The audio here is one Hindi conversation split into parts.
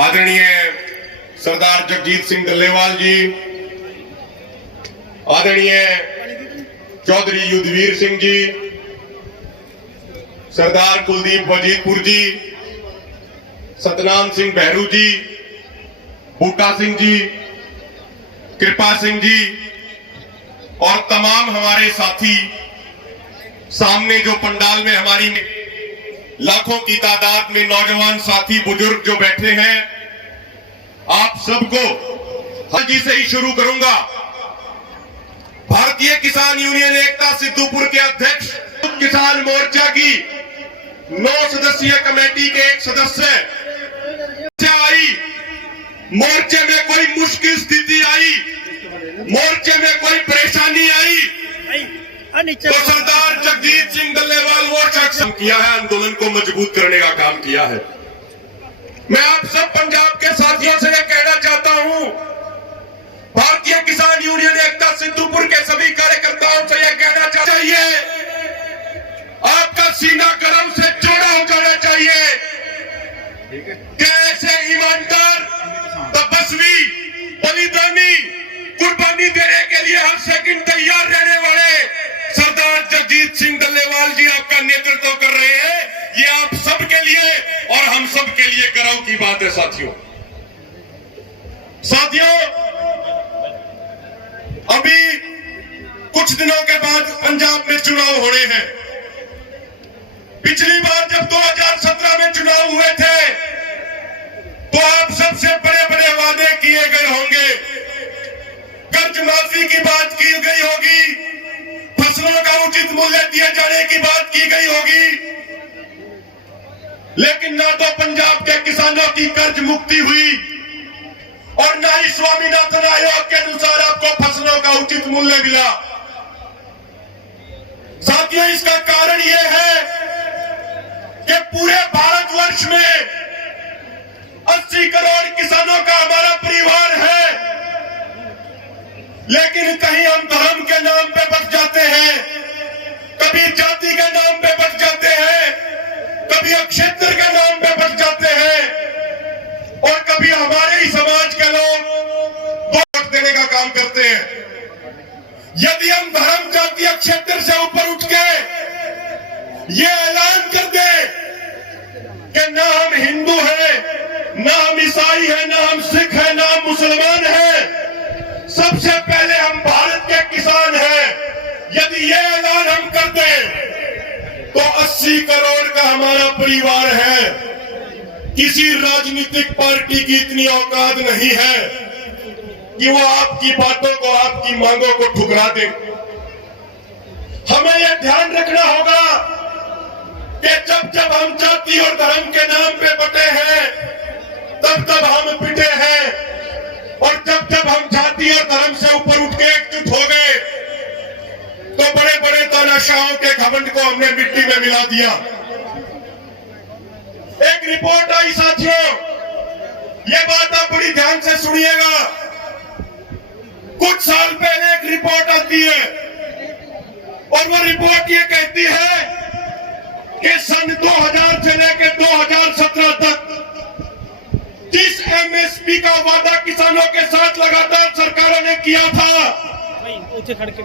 आदरणीय सरदार जगजीत सिंह डल्लेवाल जी, आदरणीय चौधरी युद्धवीर सिंह जी, सरदार कुलदीप वजीरपुर जी, सतनाम सिंह बहरू जी, बूटा सिंह जी, कृपा सिंह जी और तमाम हमारे साथी, सामने जो पंडाल में हमारी लाखों की तादाद में नौजवान साथी बुजुर्ग जो बैठे हैं, आप सबको हाल जी से ही शुरू करूंगा। भारतीय किसान यूनियन एकता सिद्धूपुर के अध्यक्ष, किसान मोर्चा की 9 सदस्यीय कमेटी के एक सदस्य आई, मोर्चे में कोई मुश्किल स्थिति आई, मोर्चे में कोई परेशानी आई तो सरदार जगजीत सिंह डल्लेवाल वो शख्स किया है, आंदोलन को मजबूत करने का काम किया है। मैं आप सब पंजाब के साथियों से यह कहना चाहता हूं, भारतीय किसान यूनियन एकता सिद्धूपुर के सभी कार्यकर्ताओं से यह कहना चाहिए, आपका सीना कर्म से चौड़ा हो जाना चाहिए। कैसे ईमानदार, तपस्वी, बलिदानी, कुर्बानी देने के लिए हर सेकंड तैयार रहने वाले सरदार जगजीत सिंह डल्लेवाल जी आपका नेतृत्व कर रहे हैं। ये आप सबके लिए और हम सब के लिए गर्व की बात है। साथियों अभी कुछ दिनों के बाद पंजाब में चुनाव होने हैं। पिछली बार जब 2017 में चुनाव हुए थे तो आप सबसे बड़े बड़े वादे किए गए होंगे, कर्ज माफी की बात की गई होगी, फसलों का उचित मूल्य दिए जाने की बात की गई होगी, लेकिन ना तो पंजाब के किसानों की कर्ज मुक्ति हुई और ना ही स्वामीनाथन आयोग के अनुसार आपको फसलों का उचित मूल्य मिला। साथियों, इसका कारण यह है कि पूरे भारतवर्ष में 80 करोड़ किसानों का हमारा परिवार है, लेकिन कहीं हम धर्म के नाम पे बच जाते हैं, कभी जाति के नाम पे बच जाते हैं, कभी क्षेत्र के नाम पे बच जाते हैं और कभी हमारे ही समाज के लोग वोट देने का काम करते हैं। यदि हम धर्म, जाति, क्षेत्र से ऊपर उठ के ये ऐलान कर दे कि ना हम हिंदू हैं, ना हम ईसाई हैं, ना हम सिख हैं, ना हम मुसलमान हैं, सबसे पहले हम भारत के किसान हैं, यदि ये ऐलान हम कर दें तो 80 करोड़ का हमारा परिवार है। किसी राजनीतिक पार्टी की इतनी औकात नहीं है कि वो आपकी बातों को, आपकी मांगों को ठुकरा दे। हमें यह ध्यान रखना होगा कि जब जब हम जाति और धर्म के नाम पे बटे हैं, तब तब हम पिटे हैं, और जब जब हम जाति और धर्म से ऊपर उठ के एकजुट हो गए तो बड़े बड़े तानाशाहों के घमंड को हमने मिट्टी में मिला दिया। एक रिपोर्ट आई साथियों, ये बात आप बड़ी ध्यान से सुनिएगा। कुछ साल पहले एक रिपोर्ट आती है और वो रिपोर्ट ये कहती है कि सन 2000 से लेकर 2017 तक जिस एमएसपी का वादा किसानों के साथ लगातार सरकारों ने किया था,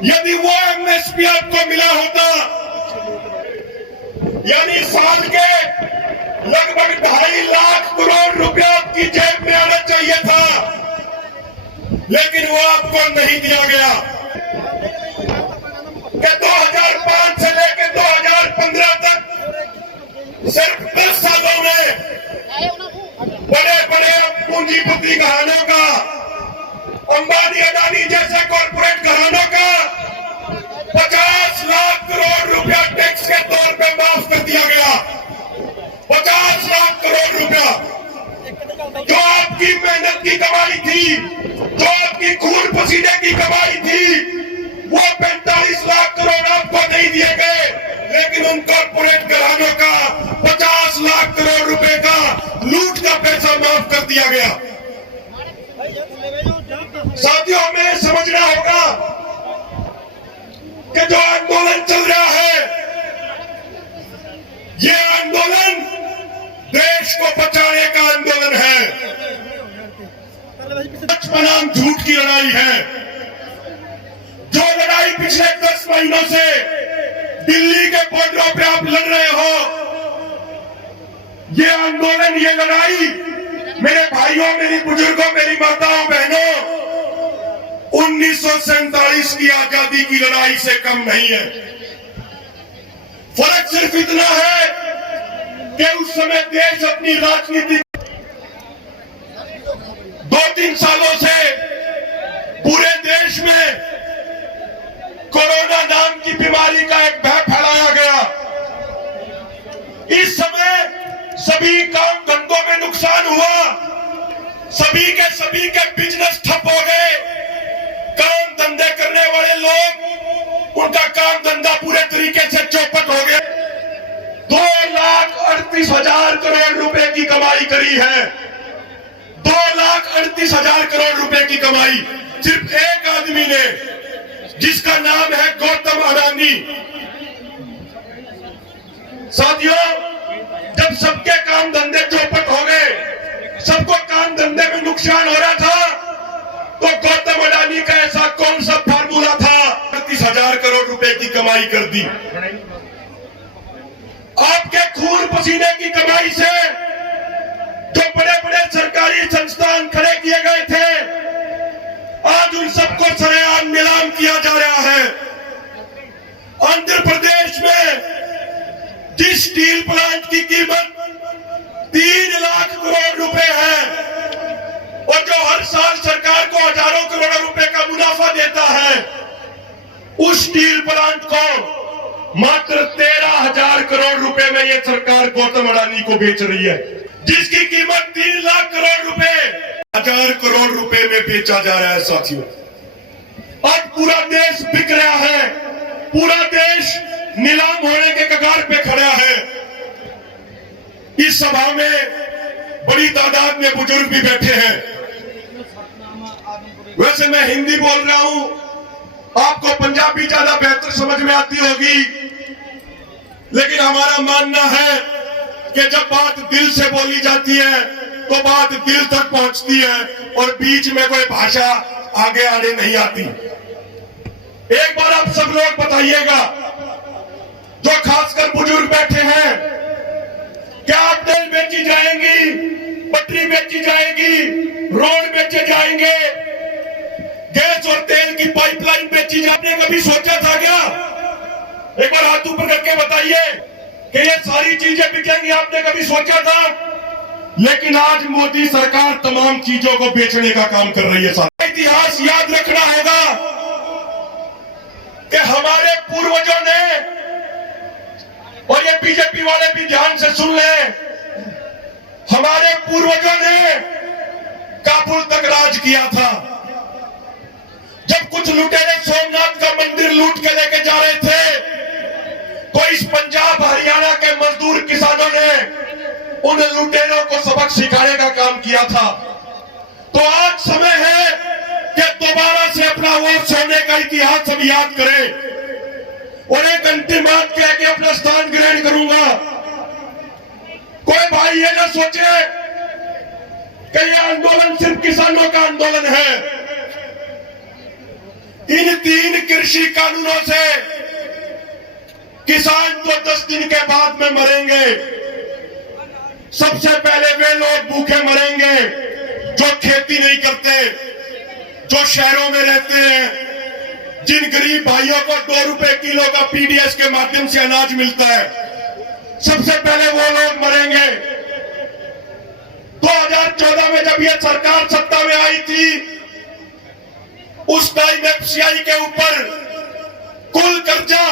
यदि वो एमएसपी आपको मिला होता, यानी साल के लगभग 2.5 लाख करोड़ रुपया आपकी जेब में आना चाहिए था, लेकिन वो आपको नहीं दिया गया। कि 2005 से लेकर 2015 तक सिर्फ 10 सालों में बड़े बड़े पूंजीपति घरानों का, अंबानी अडानी जैसे कॉर्पोरेट घरानों का 50 लाख करोड़ रुपया टैक्स के तौर पे माफ कर दिया गया। 50 लाख करोड़ रुपया जो आपकी मेहनत की कमाई थी, जो आपकी खून पसीने की कमाई थी, वो 45 लाख करोड़ आपको नहीं दिए गए, लेकिन उन कॉर्पोरेट घरानों का 50 लाख करोड़ रुपए का लूट का पैसा माफ कर दिया गया। साथियों, हमें समझना होगा कि जो आंदोलन चल रहा है, ये आंदोलन देश को बचाने का आंदोलन है। बनाम झूठ की लड़ाई है। जो लड़ाई पिछले 10 महीनों से दिल्ली के बॉर्डरों पे आप लड़ रहे हो, ये आंदोलन, ये लड़ाई मेरे भाइयों, मेरी बुजुर्गों, मेरी माताओं, बहनों, 1947 की आजादी की लड़ाई से कम नहीं है। फर्क सिर्फ इतना है कि उस समय देश अपनी राजनीति 2-3 सालों से पूरे देश में कोरोना नाम की बीमारी का एक भय फैलाया गया। इस समय सभी काम धंधों में नुकसान हुआ, सभी के बिजनेस ठप हो गए। काम धंधे करने वाले लोग, उनका काम धंधा पूरे तरीके से चौपट हो गया। 2,38,000 करोड़ रुपए की कमाई करी है। 2,38,000 करोड़ रुपए की कमाई सिर्फ एक आदमी ने, जिसका नाम है गौतम अडानी। साथियों, जब सबके काम धंधे चौपट हो गए, सबको काम धंधे में नुकसान हो रहा था, तो गौतम अडानी का ऐसा कौन सा फार्मूला था 38,000 करोड़ रुपए की कमाई कर दी। आपके खून पसीने की कमाई से जो बड़े बड़े सरकारी संस्थान खड़े किए गए थे, आज उन सबको सरेआम नीलाम किया जा रहा है। आंध्र प्रदेश में जिस स्टील प्लांट की कीमत 3 लाख करोड़ रुपए है और जो हर साल सरकार को हजारों करोड़ों रुपए का मुनाफा देता है, उस स्टील प्लांट को मात्र 13,000 करोड़ रुपए में ये सरकार गौतम अडानी को बेच रही है, जिसकी कीमत 3 लाख करोड़ रुपए 1,000 करोड़ रुपए में बेचा जा रहा है। साथियों, आज पूरा देश बिक रहा है, पूरा देश नीलाम होने के कगार पे खड़ा है। इस सभा में बड़ी तादाद में बुजुर्ग भी बैठे हैं। वैसे मैं हिंदी बोल रहा हूं, आपको पंजाबी ज्यादा बेहतर समझ में आती होगी, लेकिन हमारा मानना है कि जब बात दिल से बोली जाती है तो बात दिल तक पहुंचती है और बीच में कोई भाषा आगे आने नहीं आती। एक बार आप सब लोग बताइएगा, जो खासकर बुजुर्ग बैठे हैं, क्या तेल बेची जाएंगी, पटरी बेची जाएगी, रोड बेचे जाएंगे, गैस और तेल की पाइपलाइन बेची जाए? आपने कभी सोचा था क्या? एक बार हाथ ऊपर करके बताइए कि ये सारी चीजें बिकेंगी। आपने कभी सोचा था? लेकिन आज मोदी सरकार तमाम चीजों को बेचने का काम कर रही है। साथ इतिहास याद रखना होगा कि हमारे पूर्वजों ने, और ये बीजेपी वाले भी ध्यान से सुन लें, हमारे पूर्वजों ने काबुल तक राज किया था। जब कुछ लुटेरे सोमनाथ का मंदिर लूट के लेके जा रहे थे, तो इस पंजाब हरियाणा के मजदूर किसानों ने उन लुटेरों को सबक सिखाने का काम किया था। तो आज समय है कि दोबारा से अपना वो सोने का इतिहास हम याद करें और एक अंतिम बात कह के अपना स्थान ग्रहण करूंगा। कोई भाई ये ना सोचे कि ये आंदोलन सिर्फ किसानों का आंदोलन है। इन 3 कृषि कानूनों से किसान तो 10 दिन के बाद में मरेंगे। सबसे पहले वे लोग भूखे मरेंगे जो खेती नहीं करते, जो शहरों में रहते हैं, जिन गरीब भाइयों को 2 रुपए किलो का पीडीएस के माध्यम से अनाज मिलता है। सबसे पहले वो लोग मरेंगे। 2014 में जब यह सरकार सत्ता में आई थी, उस टाइम एफसीआई के ऊपर कुल कर्जा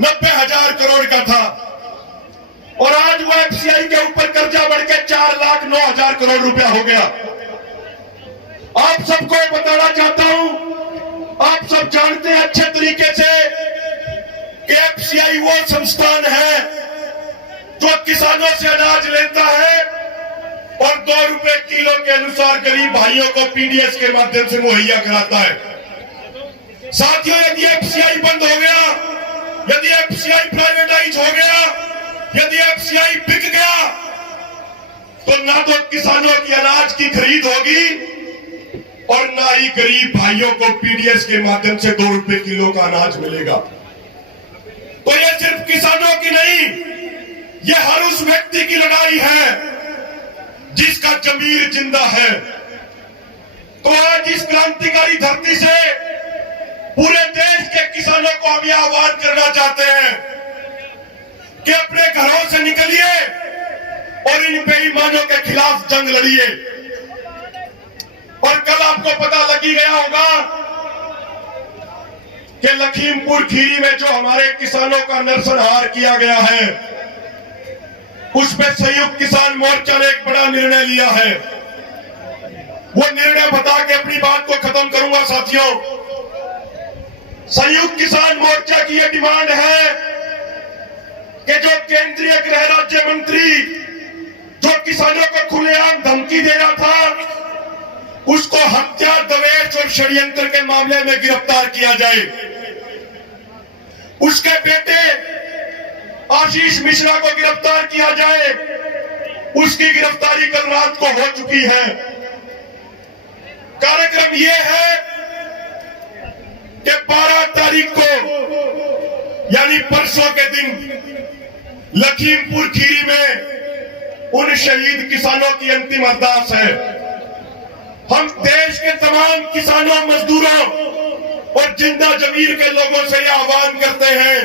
90,000 करोड़ का था और आज वो एफसीआई के ऊपर कर्जा बढ़ के 4,09,000 करोड़ रुपया हो गया। आप सबको बताना चाहता हूं, आप सब जानते हैं अच्छे तरीके से कि एफसीआई वो संस्थान है जो किसानों से अनाज लेता है और 2 रुपए किलो के अनुसार गरीब भाइयों को पीडीएस के माध्यम से मुहैया कराता है। साथियों, यदि एफसीआई बंद हो गया, यदि एफसीआई प्राइवेटाइज हो गया, यदि एफसीआई बिक गया, तो ना तो किसानों की अनाज की खरीद होगी और ना ही गरीब भाइयों को पीडीएस के माध्यम से 2 रुपए किलो का अनाज मिलेगा। तो ये सिर्फ किसानों की नहीं, ये हर उस व्यक्ति की लड़ाई है जिसका जमीर जिंदा है। तो आज इस क्रांतिकारी धरती से पूरे देश के किसानों को हम यह आह्वान करना चाहते हैं कि अपने घरों से निकलिए और इन बेईमानों के खिलाफ जंग लड़िए। और कल आपको पता लगी गया होगा कि लखीमपुर खीरी में जो हमारे किसानों का नरसंहार किया गया है, उस पे संयुक्त किसान मोर्चा ने एक बड़ा निर्णय लिया है। वो निर्णय बता के अपनी बात को खत्म करूंगा। साथियों, संयुक्त किसान मोर्चा की यह डिमांड है कि जो केंद्रीय गृह राज्य मंत्री जो किसानों को खुलेआम धमकी दे रहा था, उसको हत्या, दवेश और षड्यंत्र के मामले में गिरफ्तार किया जाए। उसके बेटे आशीष मिश्रा को गिरफ्तार किया जाए। उसकी गिरफ्तारी कल रात को हो चुकी है। कार्यक्रम यह है कि 12 तारीख को यानी परसों के दिन लखीमपुर खीरी में उन शहीद किसानों की अंतिम अरदास है। हम देश के तमाम किसानों, मजदूरों और जिंदा जमीर के लोगों से यह आह्वान करते हैं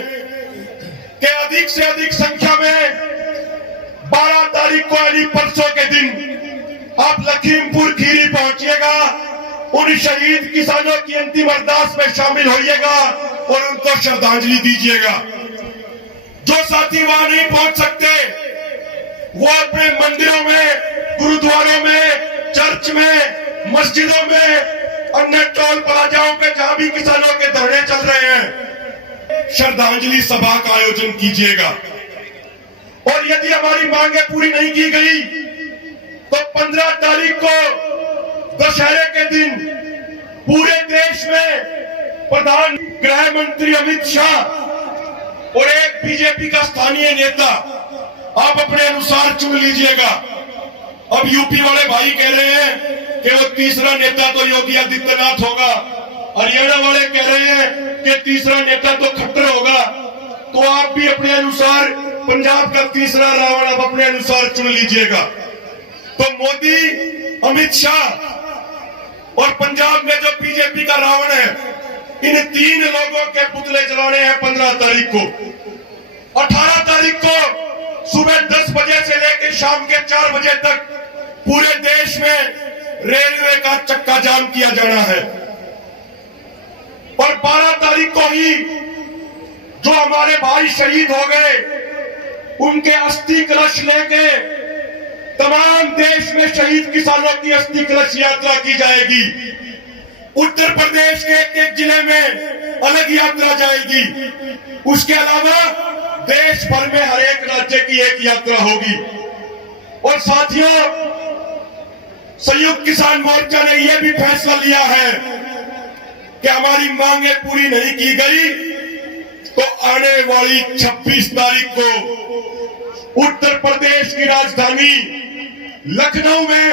कि अधिक से अधिक संख्या में 12 तारीख को यानी परसों के दिन आप लखीमपुर खीरी पहुंचिएगा, उन शहीद किसानों की अंतिम अरदास में शामिल होइएगा और उनको श्रद्धांजलि दीजिएगा। जो साथी वहां नहीं पहुंच सकते, वो अपने मंदिरों में, गुरुद्वारों में, चर्च में, मस्जिदों में, अन्य टोल प्लाजाओं पे जहां भी किसानों के धरने चल रहे हैं, श्रद्धांजलि सभा का आयोजन कीजिएगा। और यदि हमारी मांगे पूरी नहीं की गई तो 15 तारीख को दशहरे के दिन पूरे देश में प्रधान गृह मंत्री अमित शाह और एक बीजेपी का स्थानीय नेता आप अपने अनुसार चुन लीजिएगा। अब यूपी वाले भाई कह रहे हैं कि वो तीसरा नेता तो योगी आदित्यनाथ होगा, हरियाणा वाले कह रहे हैं कि तीसरा नेता तो खट्टर होगा। तो आप भी अपने अनुसार पंजाब का तीसरा रावण आप अपने अनुसार चुन लीजिएगा। तो मोदी, अमित शाह और पंजाब में जो बीजेपी का रावण है, इन 3 लोगों के पुतले जलाने हैं 15 तारीख को। 18 तारीख को सुबह 10 बजे से लेकर शाम के 4 बजे तक पूरे देश में रेलवे का चक्का जाम किया जाना है। और 12 तारीख को ही जो हमारे भाई शहीद हो गए, उनके अस्थि कलश लेके तमाम देश में शहीद किसानों की अस्थि कलश यात्रा की जाएगी। उत्तर प्रदेश के एक जिले में अलग यात्रा जाएगी। उसके अलावा देश भर में हर एक राज्य की एक यात्रा होगी। और साथियों, संयुक्त किसान मोर्चा ने यह भी फैसला लिया है कि हमारी मांगे पूरी नहीं की गई तो आने वाली 26 तारीख को उत्तर प्रदेश की राजधानी लखनऊ में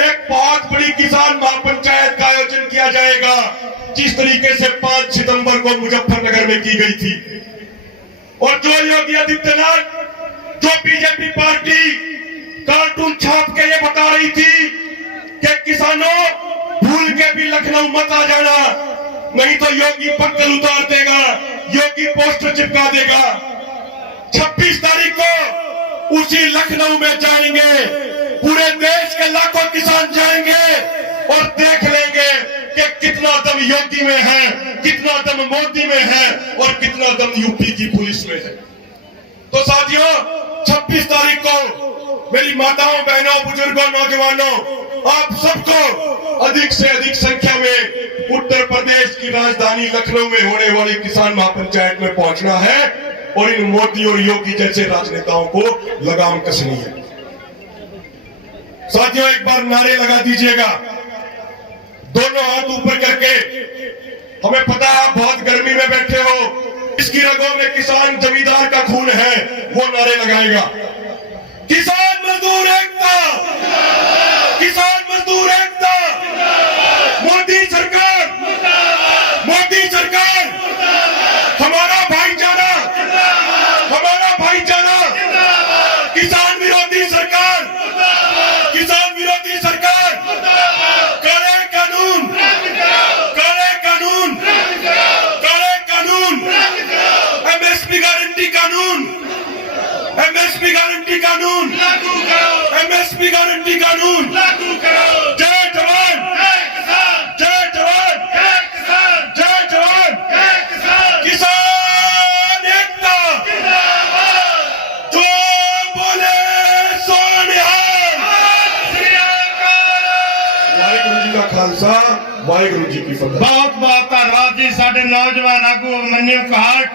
एक बहुत बड़ी किसान महापंचायत का आयोजन किया जाएगा, जिस तरीके से 5 सितंबर को मुजफ्फरनगर में की गई थी। और जो योगी आदित्यनाथ, जो बीजेपी पार्टी कार्टून छाप के ये बता रही थी कि किसानों भूल के भी लखनऊ मत आ जाना, नहीं तो योगी पक्कल उतार देगा, योगी पोस्टर चिपका देगा। 26 तारीख को उसी लखनऊ में जाएंगे, पूरे देश के लाखों किसान जाएंगे और देख लेंगे कि कितना दम योगी में है, कितना दम मोदी में है और कितना दम यूपी की पुलिस में है। तो साथियों, 26 तारीख को मेरी माताओं, बहनों, बुजुर्गों, नौजवानों, आप सबको अधिक से अधिक संख्या में उत्तर प्रदेश की राजधानी लखनऊ में होने वाली किसान महापंचायत में पहुंचना है और इन मोदी और योगी जैसे राजनेताओं को लगाम कसनी है। साथियों, एक बार नारे लगा दीजिएगा, दोनों हाथ ऊपर करके। हमें पता है आप बहुत गर्मी में बैठे हो, इसकी रगों में किसान जमींदार का खून है, वो नारे लगाएगा। किसान मजदूर एकता, किसान मजदूर एकता, कानून लागू करो, MSP गारंटी कानून लागू करो। जय जवान जय किसान, जय जवान जय किसान, जय जवान जय किसान, किसान एकता जिंदाबाद। जो बोले सो निहाल। श्री अकाल। वाहिगुरु जी का खालसा वाहिगुरु जी की फतेह। बहुत बहुत धन्यवाद जी साडे नौजवान आगू अभिमन्यु काहट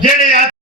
जेडे